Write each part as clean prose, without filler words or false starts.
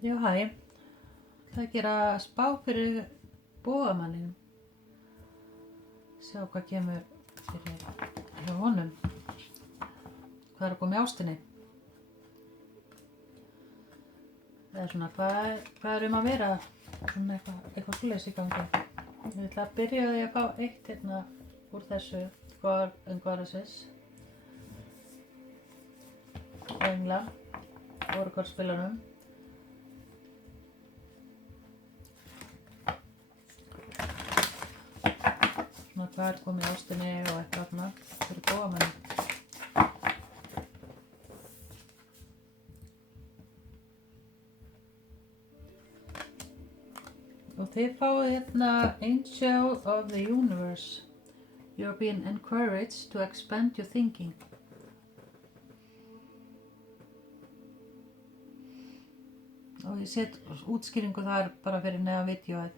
Já, hæ. Það gera spá fyrir bógamanninum. Sjá hvað kemur fyrir hjá honum. Hvað er að koma í ástinni? Eða svona, hvað er að vera? Svona eitthvað svoleiðis í gangi. Ég ætla að byrja á því að fá eitt hérna úr þessu Goddesses. Engla. Oracle-spilaranum. Svona hvað er komið í ástinni og eitthvað svona fyrir bógamannin. Og þið fáið hérna Angel of the Universe. You're being encouraged to expand your thinking. Og ég set útskýringu þar bara fyrir neðan vídeóið.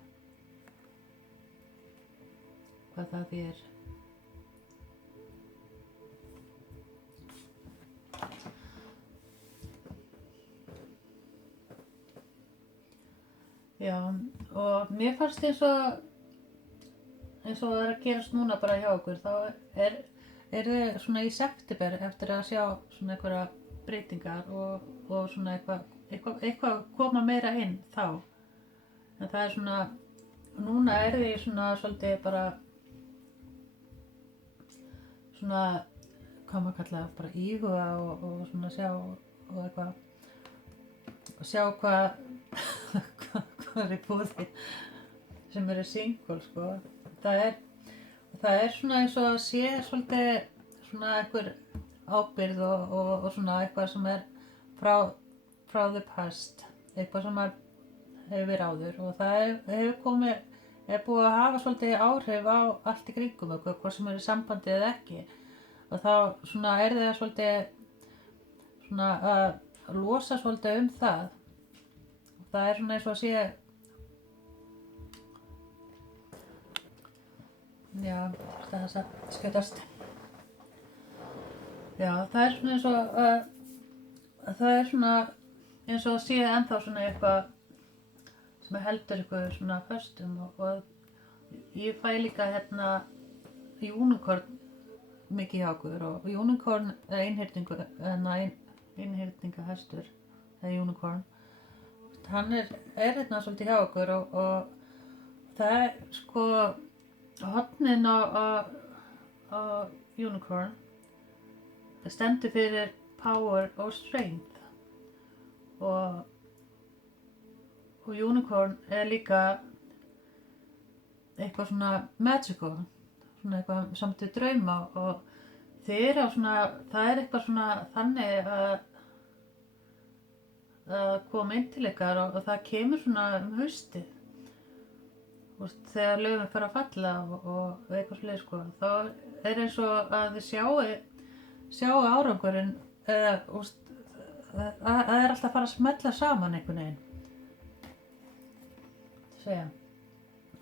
Hvað það þýðir. Já, og mér fannst eins og það er að gerast núna bara hjá okkur, þá er þið svona í september eftir að sjá svona einhverja breytingar og svona eitthvað koma meira inn þá. En það er svona, núna er þið svona svolítið bara svona, hvað maður kalla bara íhuga og svona sjá og eitthvað, og sjá hvað er í búði sem eru single, sko. Það er svona eins og að sé svolítið svona einhver ábyrgð og svona eitthvað sem er frá the past, eitthvað sem hefur verið áður, og það er búið að hafa svolítið áhrif á allt í kringum okkur, hvað sem er í sambandi eða ekki, og þá svona er það svolítið svona að losa svolítið það. Það er svona eins og að sé, já, það er skjötast. Já, það er svona eins og það er svona eins og að sé ennþá svona eitthvað sem heldur eitthvað svona föstum, og ég fæ líka hérna unicorn mikið hjá okkur, og unicorn er einhyrningahestur, eða unicorn. Hann er hérna svolítið hjá okkur, og það er sko hornin á unicorn, það stendur fyrir power og strength, og unicorn er líka eitthvað svona magical, svona eitthvað samt við drauma, og þið eru á svona, það er eitthvað svona þannig að koma inn til ykkar, og það kemur svona haustið, þegar laufin fer að falla og eitthvað svoleiðis, sko. Þá er eins og að þið sjáu árangurinn, það er alltaf að fara að smella saman einhvern veginn. Segja.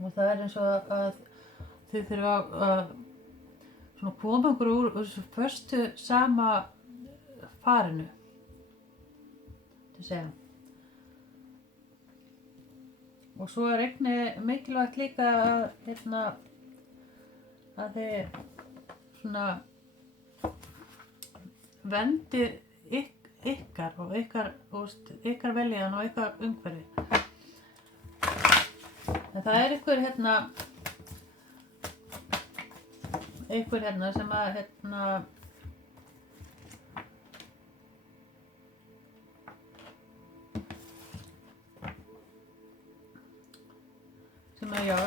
Og það er eins og að þið þurfa að svona koma ykkur úr þessu föstu sama farinu. Segja. Og svo er einnig mikilvægt líka að þið svona vendið ykkar og ykkar veljan og ykkar umhverfi. En það er einhver sem að já,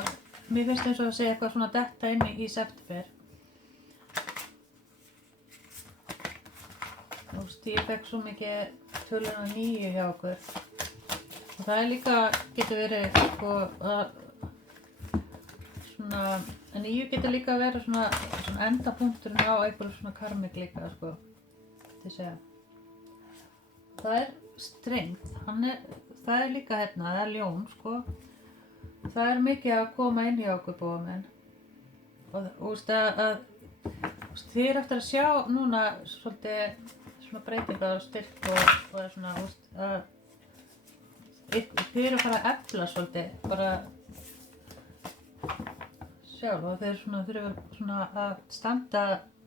mér finnst eins og að segja eitthvað svona detta inn í september. Ég fekk svo mikið töluna 9 hjá okkur, og það er líka, getur verið sko svona, 9 getur líka verið svona endapunkturinn á einhverju svona karmik líka, sko, til segja. Það er strengt, það er líka það er ljón, sko. Það er mikið að koma inn hjá okkur bógamenn, og þið eru eftir að sjá núna svolítið svona breytingar og styrk og svona, þið eru að fara að efla svolítið, bara sjálf og þeir svona þurfa svona að standa,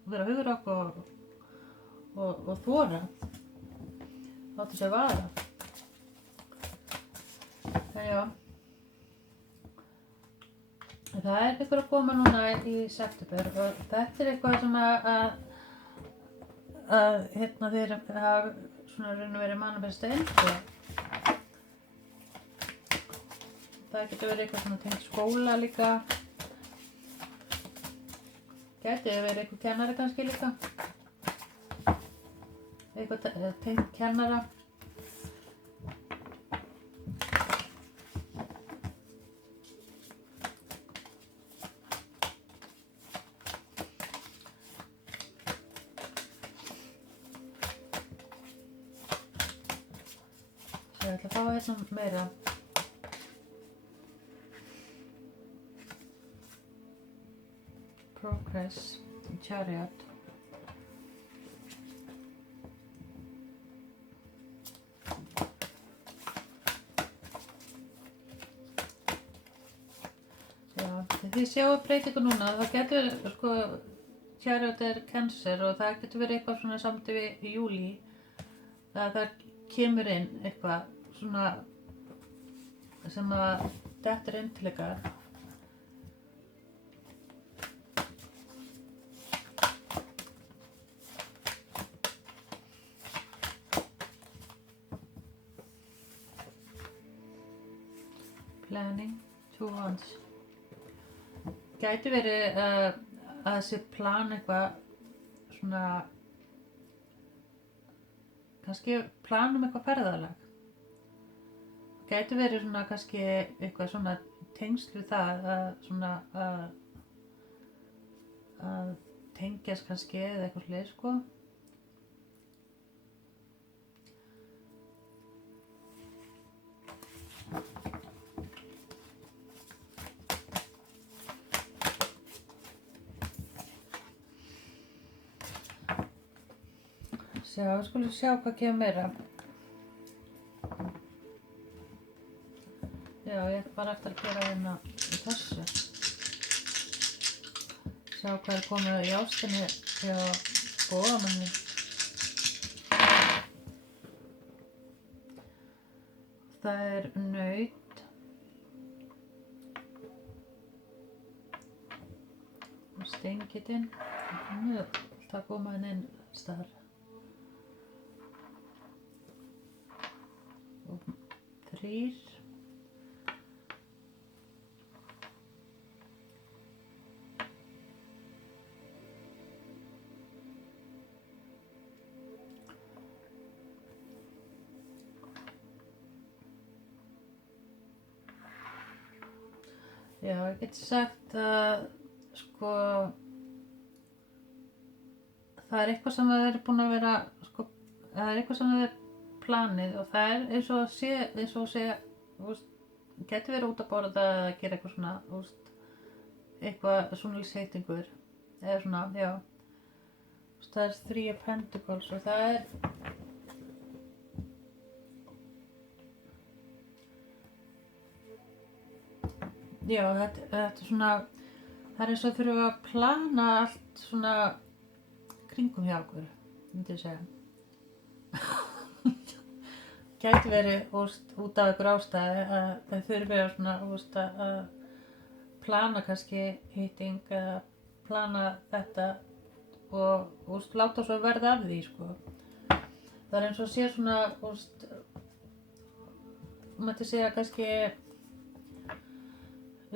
vera hugrakk og þora, láta sér vara. En já, það er ykkur að koma núna í september og þetta er eitthvað sem að þeir hafa svona raun og verið manifesta indi. Það getur verið eitthvað svona tengt skóla líka. Gæti verið eitthvað kennari kannski líka. Eitthvað tengt kennara. Ég ætla að fá hérna meira. Progress í Chariot. Já, þið sjáu breytingu núna, það getur, sko, Chariot er Cancer og það getur verið eitthvað svona samt í júlí. Það kemur inn eitthvað svona sem að dettur inn til ykkar. Planning, 2 wands. Gæti verið að þessi plan eitthvað svona, kannski plan eitthvað ferðalag. Gæti verið svona kannski eitthvað svona tengsl við það að svona að tengjast kannski eða eitthvað svoleiðis, sko. Já, við skulum sjá hvað kemur meira. Já, ég ætla bara eftir að gera hérna í þessu. Sjá hvað er komið í ástinni hjá bogamanni. Það er naut. Og steingitinn. Það koma hann inn staðar. Og 3. Já, ég get sagt að sko það er eitthvað sem það er búin að vera sko, það er eitthvað sem það er planið og það er eins og sé, getur verið út að borða eða gera eitthvað svona, eitthvað svona settingur eða svona, já. Það er 3 of Pentacles og það er já, þetta er svona, það er eins og þurfum að plana allt svona kringum hjá okkur, myndi ég segja. Gæti verið út af einhver ástæði að það þurfi að svona, að plana kannski hitting eða plana þetta og láta svo verða af því, sko. Það er eins og sé svona, mætti segja kannski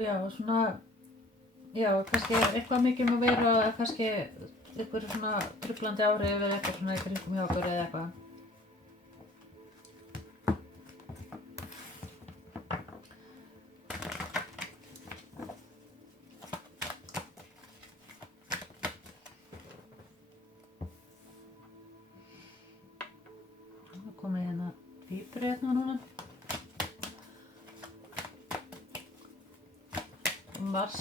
já, svona, já, kannski eitthvað mikið að vera og kannski einhver svona truflandi áhrif eða eitthvað svona í kringum hjá okkur eða eitthvað. Það komið hérna dýpri hérna núna. Mars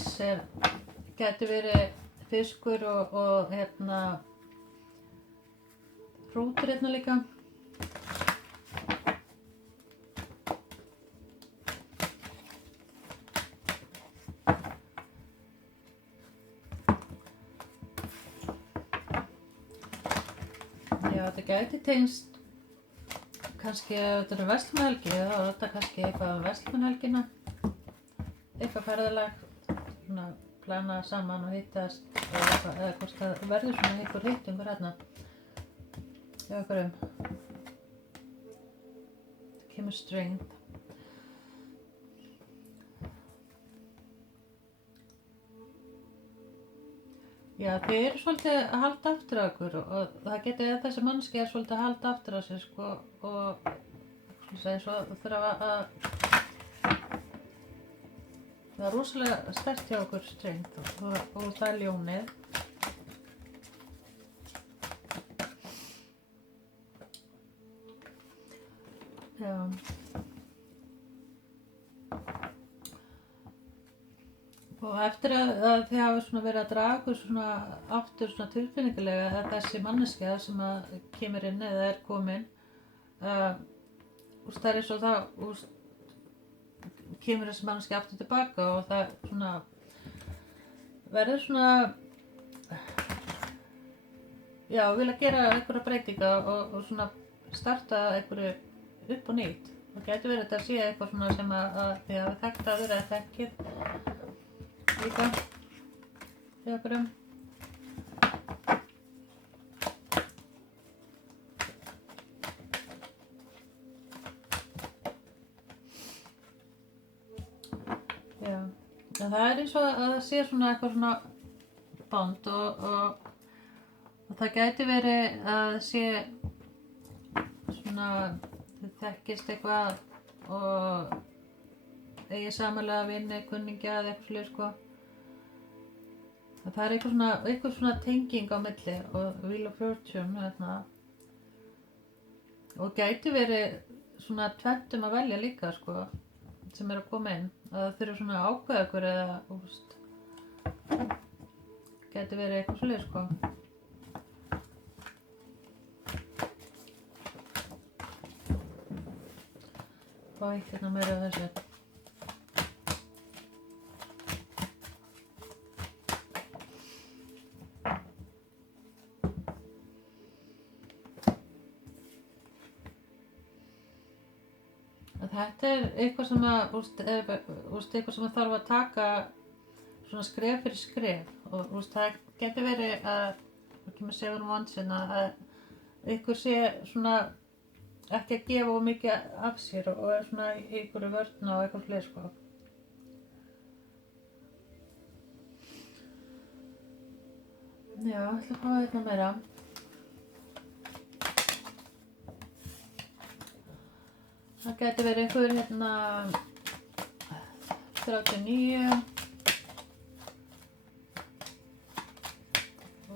getur verið fiskur og hérna hrútur hérna líka. þetta gæti tengst kannski ef þetta verslunarhelgi, þá er þetta kannski eitthvað verslunarhelgina, eitthvað ferðalag, svona plana saman og hittast eða hvort það verður svona einhver hittingur hérna hjá einhverjum. Það kemur strength. Já, þið eru svolítið að halda aftur á ykkur og það getur þessi mannski svolítið að halda aftur á sig sko og eins og þurfa að það er rosalega sterkt hjá okkur strength og það er ljónið. Já. Og eftir að þið hafa svona verið að draga okkur svona aftur svona tilfinningulega að þessi manneskja sem að kemur inn eða er komin það er eins og það kemur þessi manneskja aftur tilbaka og það svona verður svona já, vilja gera einhverja breytinga og svona starta einhverju upp og nýtt. Það gæti verið að sé eitthvað svona sem að þið hafi þekkt að vera þekkið líka hjá okkurum. Já, en það er eins og að það sé svona eitthvað svona bond og það gæti verið að sé svona þið þekkist eitthvað og eigi samanlega vinni, kunningja eða eitthvað slið sko. Það er eitthvað svona tenging á milli og Wheel of Fortune hérna. Og gæti verið svona tvennt að velja líka sko sem er að koma inn að það þurfa svona að ákveða ykkur eða gæti verið eitthvað slið sko. Fá eitt hérna meira af þessu. Þetta er eitthvað sem að, eitthvað sem að þarf að taka svona skref fyrir skref og það getur verið að, það kemur 7 months að ykkur sé svona ekki að gefa of mikið af sér og er svona í einhverju vörn og eitthvað fleiri sko. Já, ég ætla að fá þetta meira. Það gæti verið einhver hérna 39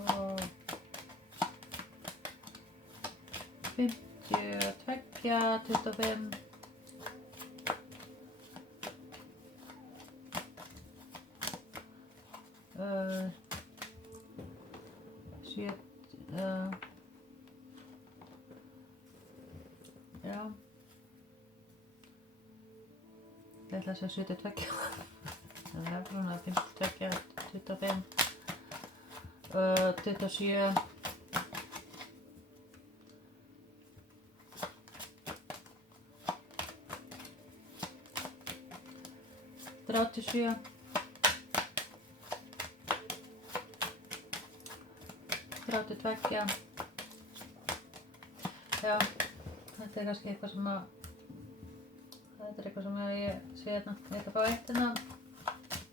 og 52, 25 7 já. Ég ætla að segja 72, það er svona 52, 25, 27, 37, 32, já, þetta er kannski eitthvað sem að þetta er eitthvað sem ég sé hérna, ég ætla að fá eitt hérna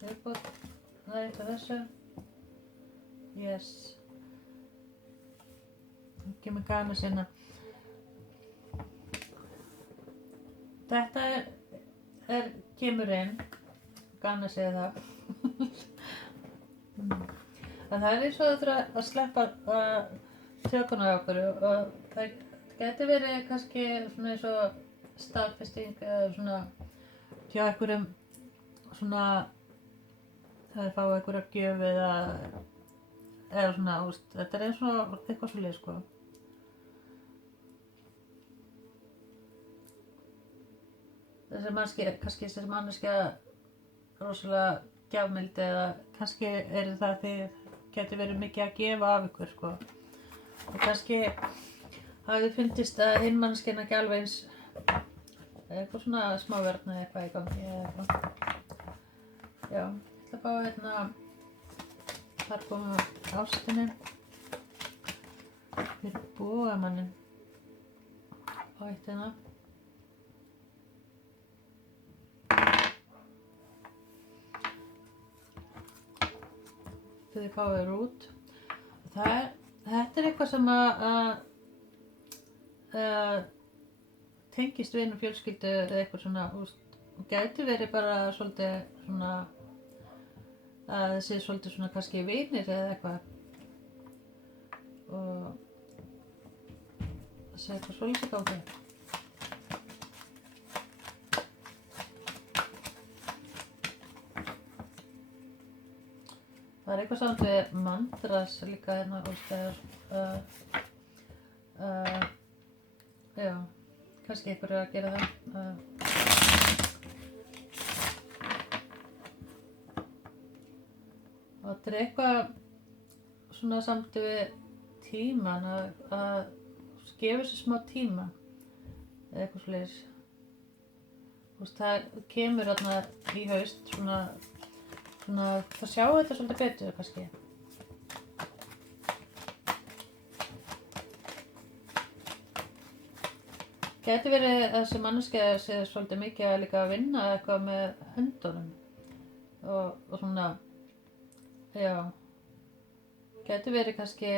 viðbót, það er eitt af þessu, yes, það kemur gaman hérna, þetta kemur inn, gaman að segja það, en það er eins og það þurfa að sleppa tökuna á okkur og það geti verið kannski svona eins og staðfesting eða svona hjá einhverjum svona það er fá einhverja gjöf eða svona þetta er eins og eitthvað svoleið sko. Þessi manneskja rosalega gjafmild eða kannski er það þið geti verið mikið að gefa af ykkur sko og kannski hafði fundist að hinn manneskjan ekki alveg eins eitthvað svona smáverðna eitthvað í gangi eða eitthvað. Já, ég ætla að fá þar koma ástinni fyrir bógamannin á eittina. Þau fáið þér út. Þetta eitthvað sem tengist vinum fjölskyldu eða eitthvað svona, og gæti verið bara svolítið svona að það sé svolítið svona kannski vinir eða eitthvað og það sé eitthvað svolítið gáði. Það eitthvað samt við mantras líka hérna já, kannski einhver að gera það. Og þetta eitthvað svona samt við tíman að gefa sér smá tíma eða eitthvað svoleiðis. Það kemur þarna í haust svona það sjáu þetta svolítið betur kannski. Gæti verið að þessi manneskja sé svolítið mikið að líka að vinna eitthvað með höndunum og svona, já, gæti verið kannski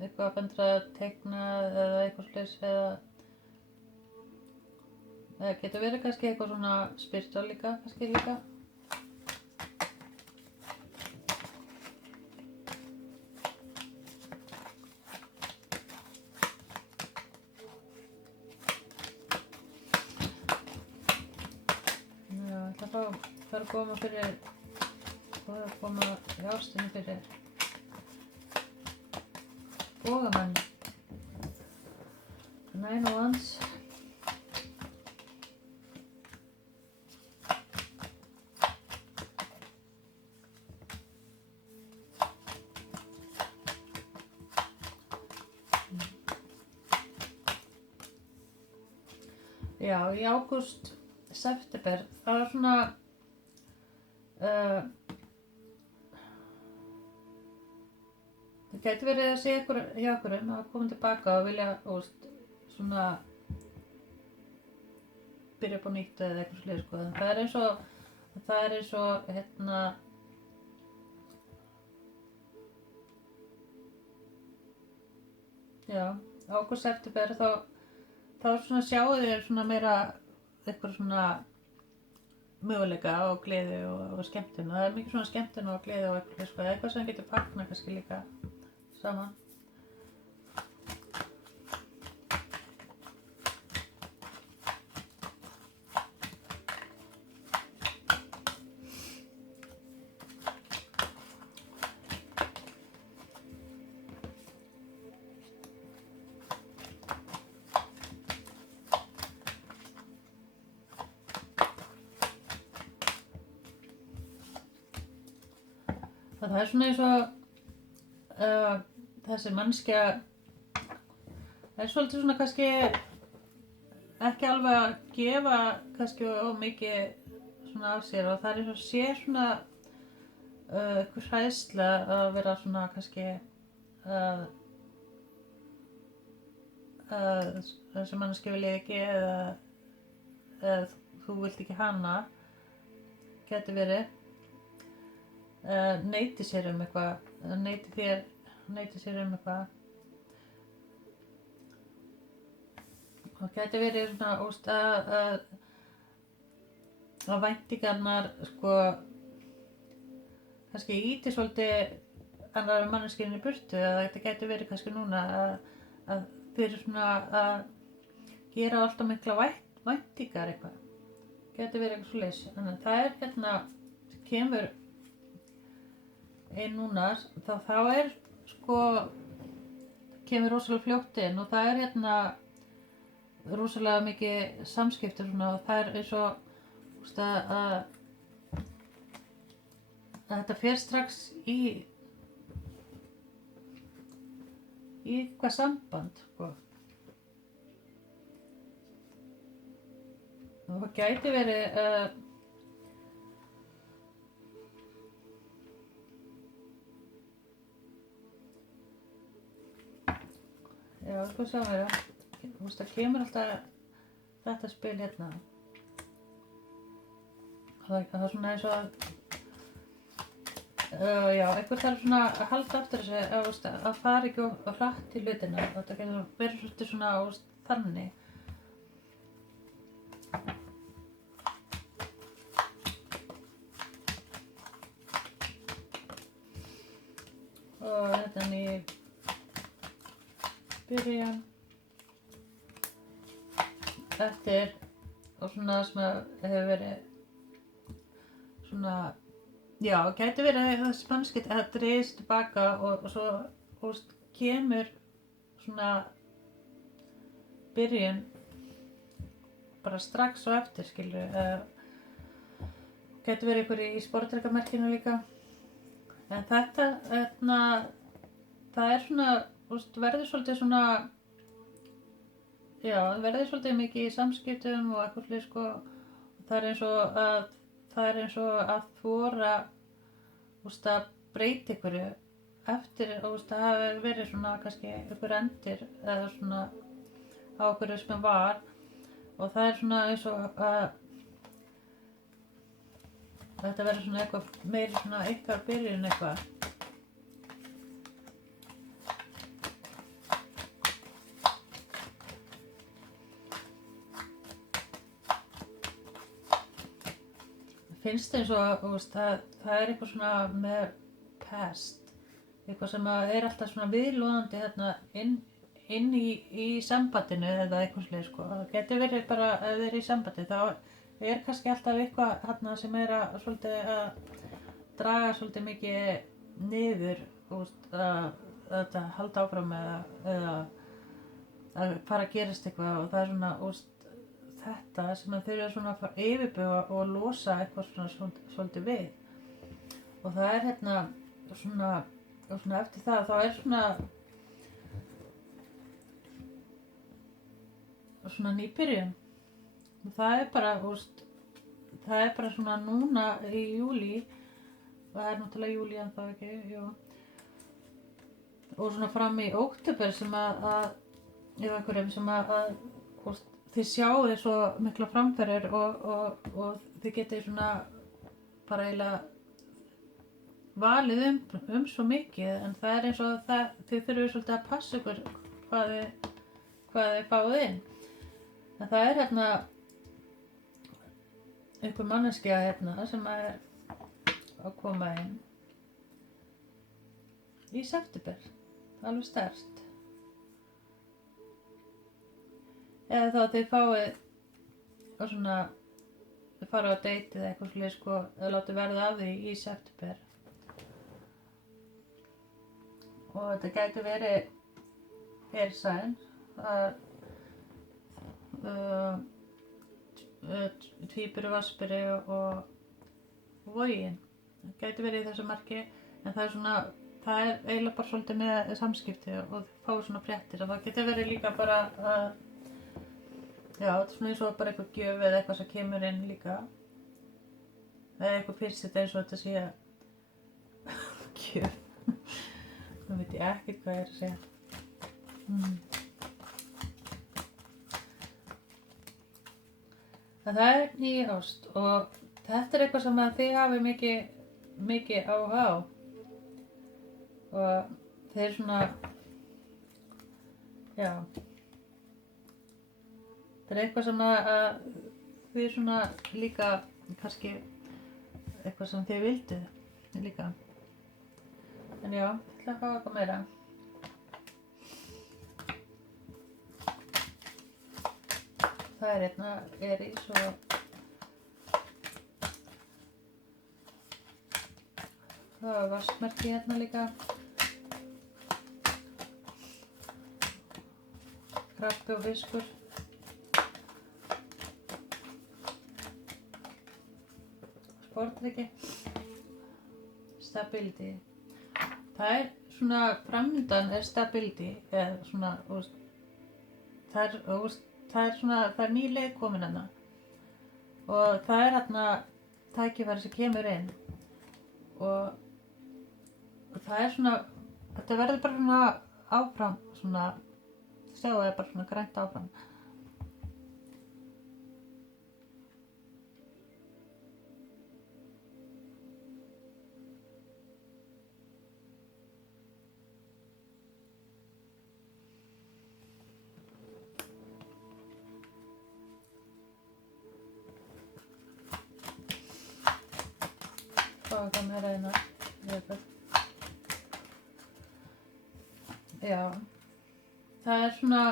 eitthvað að bendra að teikna eða eitthvað slags eða getur verið kannski eitthvað svona spiritual líka, kannski líka. Það að koma í ástinni fyrir bógamann. Nine of Wands. Já, í ágúst, september, það var svona það gæti verið að segja ykkur hjá okkur að koma tilbaka og vilja svona byrja upp á nýtt eða eitthvað svoleiðis sko. Það er eins og hérna já, ágúst, september þá svona sjáu þér svona meira eitthvað svona möguleika á gleði og skemmtun. Það er mikið svona skemmtun og gleði og eitthvað sem getur fagna kannski líka saman. Það er svona eins og þessi manneskja er svolítið svona kannski ekki alveg að gefa kannski of mikið svona af sér og það er eins og sé svona einhver hræðsla að vera svona kannski að þessi manneskja vilja ekki eða þú vilt ekki hana, gæti verið. Neiti sér um eitthvað, neiti sér um eitthvað og gæti verið svona að væntingarnar sko kannski íti svolítið annarri manneskjunni í burtu eða þetta gæti verið kannski núna að fyrir svona að gera alltaf mikla væntingar eitthvað, gæti verið eitthvað svoleiðis. Þannig að það er hérna kemur inn núna, þá er sko kemur rosalega fljótt inn og það er hérna rosalega mikið samskipti svona og það er eins og að þetta fer strax í í eitthvað samband, sko. Og það gæti verið, já, sko sjá mér það. Þú veist, það kemur alltaf þetta spil hérna. Það er svona eins og að, já, einhver þarf svona að halda aftur þessu, að fara ekki of hratt í hlutina. Þetta getur verið svolítið svona, þannig. Og þetta er í byrjan. Eftir, og svona sem hefur verið svona, já, gæti verið að spannskitt að það dreifist tilbaka og svo kemur svona byrjun bara strax á eftir, skilur. Gæti verið einhver í sportdrekamerkinu líka. En þetta, það er svona, verður svolítið svona, já, verður svolítið mikið í samskiptum og eitthvað slíkt, sko. Það er eins og að þora, að breyta einhverju eftir, það hafi verið svona kannski einhver endir eða svona á einhverju sem var. Og það er svona eins og að þetta verður svona eitthvað meiri svona ykkar byrjun eitthvað. Finnst eins og það er eitthvað svona með past, eitthvað sem er alltaf svona viðloðandi hérna inn í sambandinu eða eitthvað slíkt, sko. Það getur verið bara að þeir eru í sambandi, þá er kannski alltaf eitthvað hérna sem er að draga svolítið mikið niður, að halda áfram eða að fara að gerast eitthvað, og það er svona, þetta sem þau eru svona að fara yfirbuga og losa eitthvað svona svolítið við. Og það er hérna svona eftir það, þá er svona nýbyrjun. Og það er bara svona núna í júlí, það er náttúrulega júlí ennþá ekki, jú. Og svona fram í október sem ef einhverjum sem þið sjáu svo mikla framfarir og þið getið svona bara eiginlega valið svo mikið, en það er eins og þið þurfið svolítið að passa ykkur hvað þið fáið inn. En það er hérna einhver manneskja hérna sem er að koma inn í september, alveg sterkt. Eða þá þið fáið og svona, þið farið á date eða eitthvað slíkt, sko, eða látið verða af því í september. Og þetta gæti verið air sign, tvíburi, vatnsberi og vogin. Það gæti verið í þessu marki, en það er svona, það er eiginlega bara svolítið með samskipti og þið fáið svona fréttir, og það geti verið líka bara já, þetta er svona eins og bara eitthvað gjöf eða eitthvað sem kemur inn líka. Eða eitthvað finnst þetta eins og þetta sé gjöf. Nú veit ég ekkert hvað ég er að segja. En það er ný ást og þetta er eitthvað sem þið hafi mikið áhuga á. Og þeir svona, já. Það er eitthvað sem þið svona líka, kannski eitthvað sem þið vilduð líka. En já, ég ætla að fá eitthvað meira. Það er hérna, Erís og það var vatnsmerki hérna líka. Krabbi og fiskur. Sportdrykki. Stability. Það er svona framöndan stability eða svona, það er ný leið komin hana og það þarna tækifæri sem kemur inn og það svona, þetta verður bara svona áfram svona, sjáu það bara svona grænt áfram. Hvað meira hérna? Já, það svona,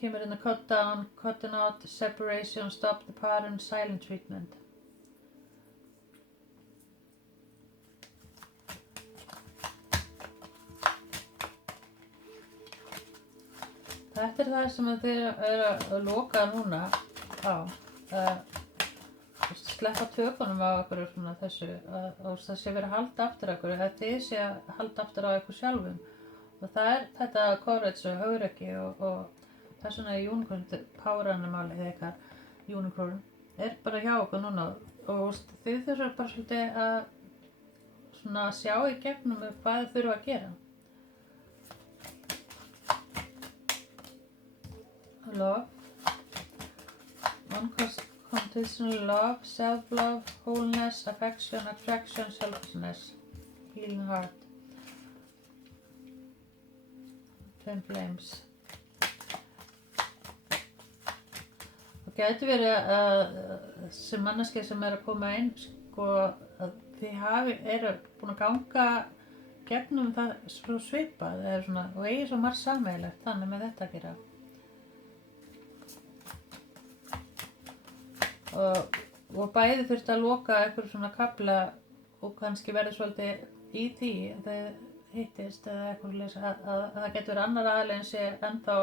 kemur hérna cut down, cutting out, separation, stop the pattern, silent treatment. Þetta það sem þið að loka núna á. Sleppa tökunum á ykkur svona þessu að það sé verið að halda aftur ykkur að þið sé að halda aftur á ykkur sjálfum og það þetta courage og hugrekki og það svona unicorn power-animalið ykkar unicorn bara hjá okkur núna og þið þurfum bara svolítið að svona sjá í gegnum hvað þið þurfum að gera. Love, unconditional love, self-love, wholeness, affection, attraction, selflessness, healing heart, twin flames. Það gæti verið að sem manneskja sem að koma inn sko að þið eru búin að ganga gegnum það svo svipað eða svona og eigi svo margt sameiginlegt þannig með þetta að gera. Og bæði þurfti að loka einhver svona kafla og kannski verið svolítið í því að þið hittist eða eitthvað að það getur verið annar aðeins en sé ennþá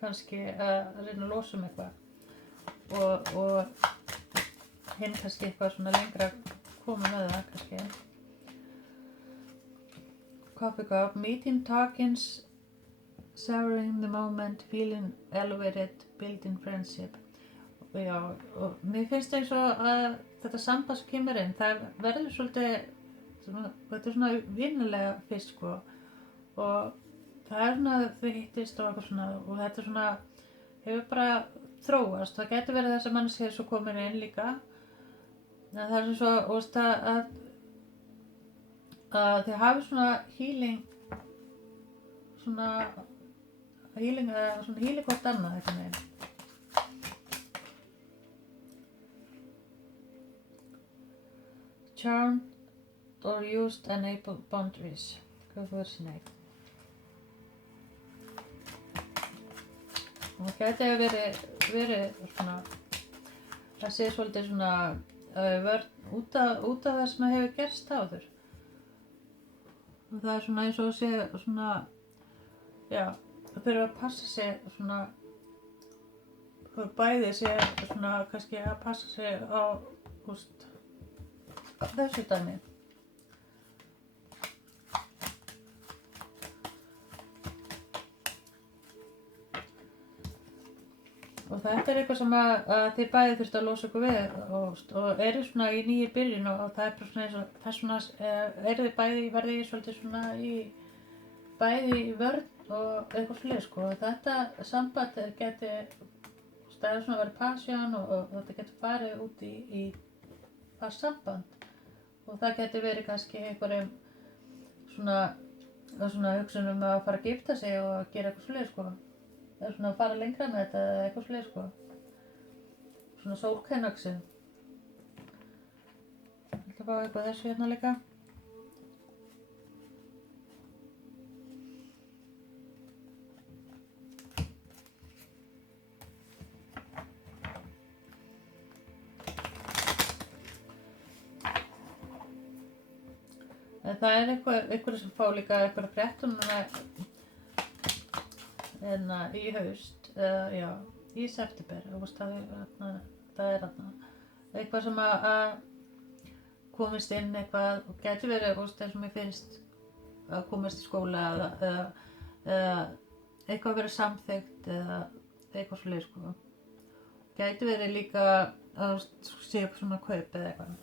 kannski að reyna að losa eitthvað og hinn kannski eitthvað svona lengra koma með það kannski. Coffee cup, meeting, talking, savoring the moment, feeling elevated, building friendship. Já, og mér finnst eins og að þetta samband sem kemur inn, það verður svolítið, þetta svona vinnulega fyrst sko og það svona þau hittist og eitthvað svona og þetta svona hefur bara þróast, það getur verið þess að manneskja svo komin inn líka en það er svo, að þið hafi svona healing hvort annað eitthvað neginn. Charmed or used enable boundaries. Hvað fyrir snake? Og þetta hefur verið svona, það sé svolítið svona vörn út af það sem hefur gerst áður. Og það svona eins og sé svona, já, það fyrir að passa sig svona, bæði sé svona kannski að passa sig á, þessu dæmi. Og þetta eitthvað sem að þið bæði þurftu að losa ykkur við og eru svona í nýju byrjun og það bara svona eins og þess svona þið verði svolítið svona bæði í vörn og eitthvað svoleiðis sko. Þetta samband geti staðið svona verið passion og þetta getur farið út í fast samband. Og það getur verið kannski einhverjum svona hugsun að fara að gifta sig og gera eitthvað svoleiðis sko. Eða svona að fara lengra með þetta eða eitthvað svoleiðis sko. Svona sólkennaxin. Ég ætla að fá eitthvað þessu hérna líka. En það einhverju sem fá líka einhverja fréttum í haust, já, í september, það er þarna. Eitthvað sem að komist inn eitthvað og gæti verið eins og mér finnst að komast í skóla eða eitthvað verið samþykkt eða eitthvað svoleiðis sko. Gæti verið líka að sé svona kaup eða eitthvað.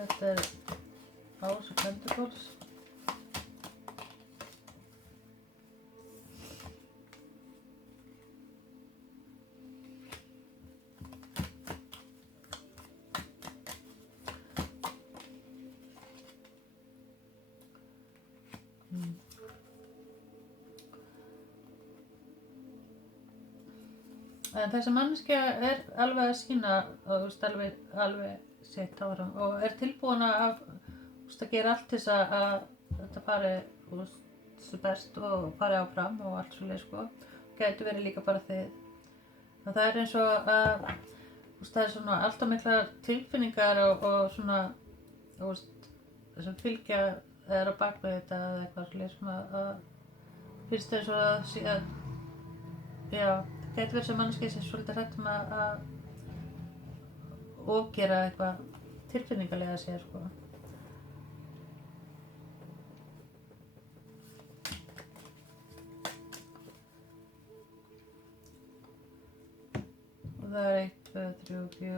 Þetta House of Pentacles. En þessi manneskja alveg að sýna alveg sitt áfram og tilbúin að gera allt til að þetta fari sem best og fari áfram og allt svoleiðis sko. Gæti verið líka bara þið. En það eins og að það svona alltaf miklar tilfinningar og svona sem fylgja á bak við þetta eða eitthvað svoleiðis að finnst eins og að sé að já, það gæti verið sem manneskja sem svolítið hrædd að ofgera eitthvað tilfinningalega að segja sko. Og það 1, 2, 3,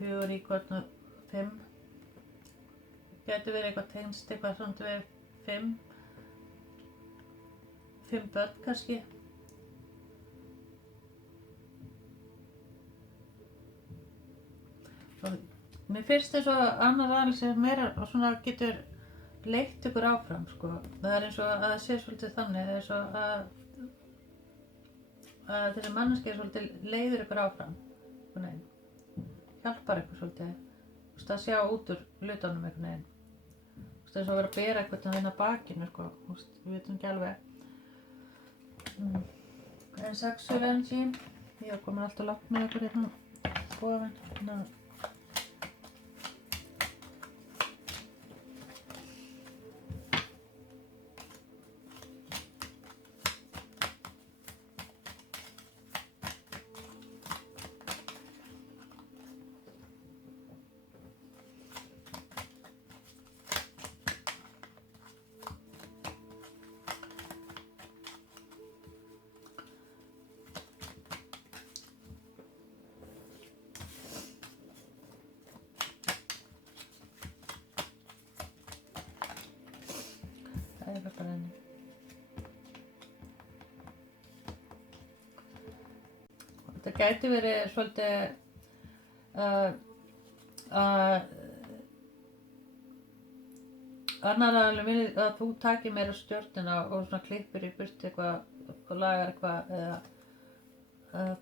4 íkorn og 5. Gæti verið eitthvað tengst eitthvað svona við 5 börn kannski. Mér finnst eins og annar aðeins sem meira svona getur leitt ykkur áfram sko. Það eins og að það sé svolítið þannig eins og að þessi manneskja svolítið leiður ykkur áfram. Nei, hjálpar ykkur svolítið að sjá út úr hlutunum einhvern veginn. Eins og að vera að bera eitthvað hérna á bakinu sko. Við veitum ekki alveg. En sexual energy, ég komur alltaf langt með ykkur hérna. Skoðum þetta gæti verið svolítið annar aðeins vilja að þú takir meira stjórnina og svona klippir í burtu eitthvað og lagar eitthvað eða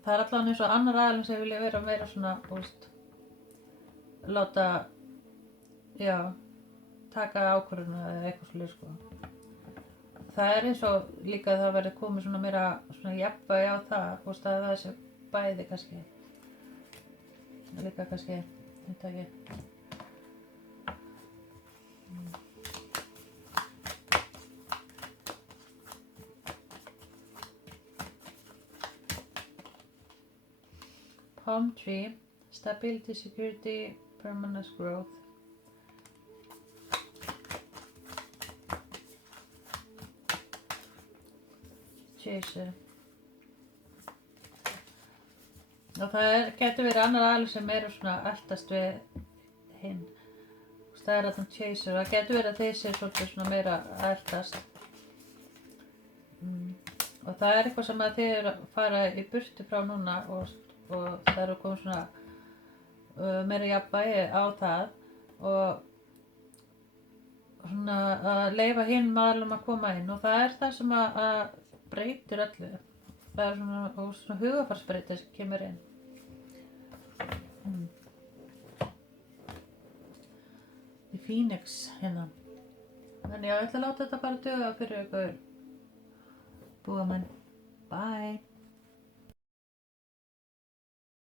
það allavega eins og annar aðeins sem vilja vera meira svona láta já taka ákvörðuna eða eitthvað svoleiðis sko. Það eins og líka að það verði komið svona meira svona jafnvægi á það og það sé bæði kannski líka kannski þetta ekki Palm tree, stability, security, permanent growth. Chaser. Og það getur verið annar aðeins sem eru svona eldast við hinn. Það þarna chaser. Það getur verið að þeir séu svolítið svona meira eldast. Og það eitthvað sem að þið eru að fara í burtu frá núna og það eru komið svona meira jafnvægi á það og svona að leyfa hinn maðurinn að koma inn og það það sem að breytir öllu. Það svona hugarfarsbreyting sem kemur inn. Í Phoenix hérna. En já, ég ætla að láta þetta bara duga fyrir ykkur búamenn. Bye!